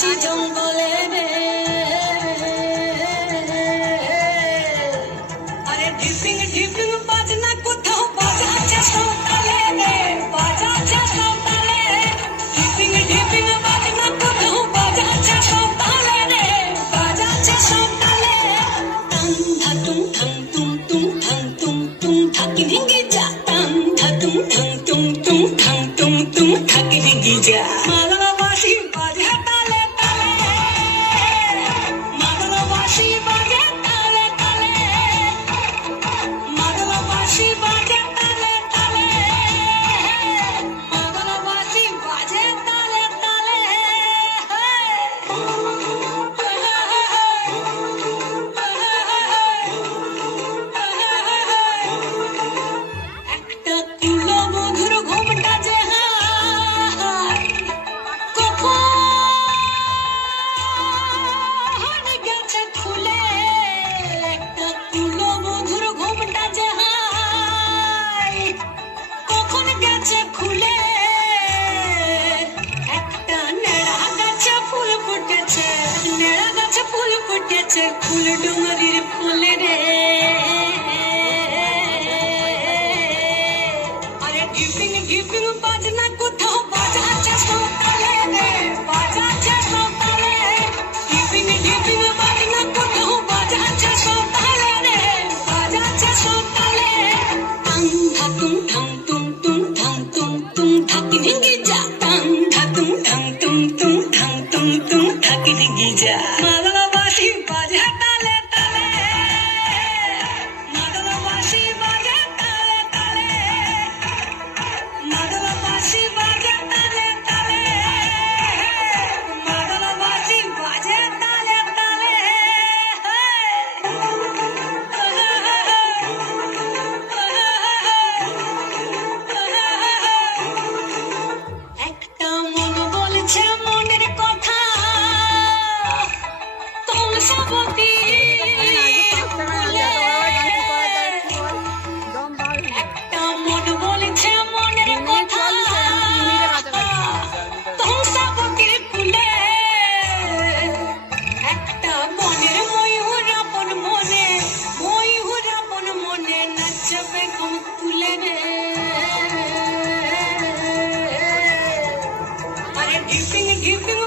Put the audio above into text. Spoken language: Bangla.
বাসি জঙ্গলে রে, আরে ঢিপিং ঢিপিং বাজনা কোথাও বাজাচ্ছে সাঁওতালে রে, বাজাচ্ছে সাঁওতালে। ঢিপিং ঢিপিং বাজনা কোথাও বাজাচ্ছে সাঁওতালে রে, বাজাচ্ছে সাঁওতালে। টাং ধাতুং ঠাং তুং তুং ঠাং তুং তুং থাকি রিঙ্গি যা, টাং ধাতুং ঠাং তুং তুং ঠাং তুং তুং থাকি রিঙ্গি যা। মাগলা বাসি বাজে তালে তালে, মাগলা বাসি বাজে তালে তালে, মাগলা বাসি বাজে তালে তালে, মাগলা বাসি বাজে তালে তালে। একটা তুলো মধুর ঘুমটা যে হায়, কখন গেছে খুলে। একটা তুলো মধুর ঘুমটা যে হায়, কখন গেছে খুলে। একটা নেড়া গাছে ফুল ফুটেছে, নেড়া গাছে ফুল ফুটেছে, ফুল ডুঙরির ফুলে রে। আরে ঢিপিং ঢিপিং বাজনা কোথাও বাজাচ্ছে সাঁওতালে রে, বাজাচ্ছে সাঁওতালে। ঢিপিং ঢিপিং বাজনা কোথাও বাজাচ্ছে সাঁওতালে রে, বাজাচ্ছে সাঁওতালে। টাং ধাতুং ঠাং তুং তুং ঠাং তুং তুং থাকি রিঙ্গি যা, টাং ধাতুং ঠাং তুং তুং ঠাং তুং তুং থাকি রিঙ্গি যা। মাগলা বাসি বাজে তালে তালে, মাগলা বাসি বাজে তালে তালে, মাগলা বাসি বাজে তালে তালে, মাগলা বাসি বাজে তালে তালে। একটা মন বলছে মনের কথা, কংসাবতী ফুলে। একটা মন বলছে মনের কথা, কংসাবতীর ফুলে। একটা বনের ময়ূর আপন মনে, ময়ূর আপন মনে নাচবে কোন তুলে রে। আরে ঢিপিং ঢিপিং